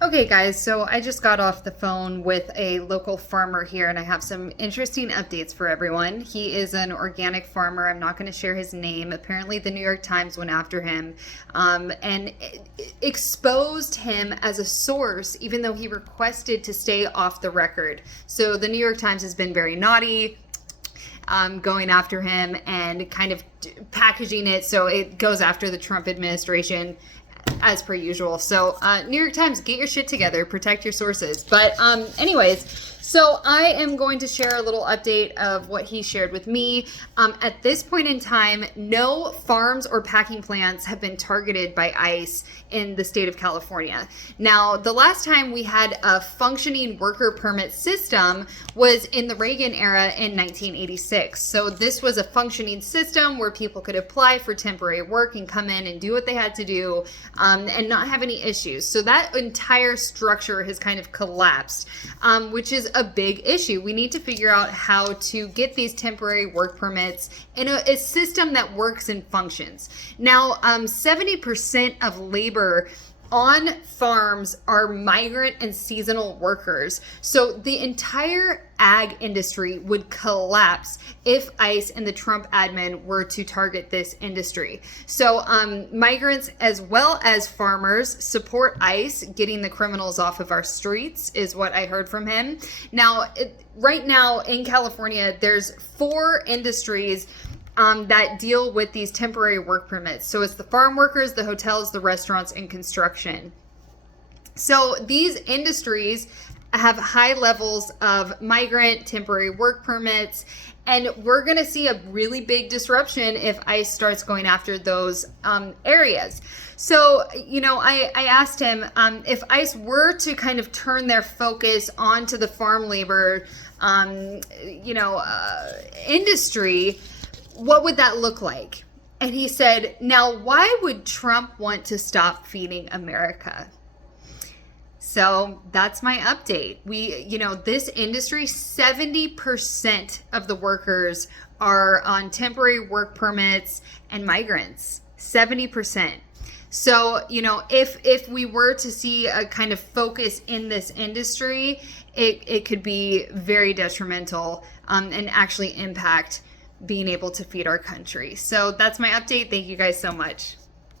Okay, guys, so I just got off the phone with a local farmer here, and I have some interesting updates for everyone. He is an organic farmer. I'm not going to share his name. Apparently, the New York Times went after him and exposed him as a source, even though he requested to stay off the record. So, the New York Times has been very naughty. Going after him and kind of packaging it so it goes after the Trump administration as per usual. So, New York Times, get your shit together, protect your sources. But, anyways, so I am going to share a little update of what he shared with me. At this point in time, no farms or packing plants have been targeted by ICE in the state of California. Now, the last time we had a functioning worker permit system was in the Reagan era in 1986. So this was a functioning system where people could apply for temporary work and come in and do what they had to do and not have any issues. So that entire structure has kind of collapsed, which is a big issue. We need to figure out how to get these temporary work permits in a system that works and functions. Now, 70% of labor on farms are migrant and seasonal workers. So the entire ag industry would collapse if ICE and the Trump admin were to target this industry. So migrants as well as farmers support ICE getting the criminals off of our streets is what I heard from him. Now, right now in California, there's 4 industries that deal with these temporary work permits. So it's the farm workers, the hotels, the restaurants, and construction. So these industries have high levels of migrant temporary work permits, and we're going to see a really big disruption if ICE starts going after those areas. So, I asked him if ICE were to kind of turn their focus onto the farm labor, industry, what would that look like? And he said, now, why would Trump want to stop feeding America? So that's my update. This industry, 70% of the workers are on temporary work permits and migrants, 70%. So, if we were to see a kind of focus in this industry, it could be very detrimental and actually impact being able to feed our country. So that's my update. Thank you guys so much.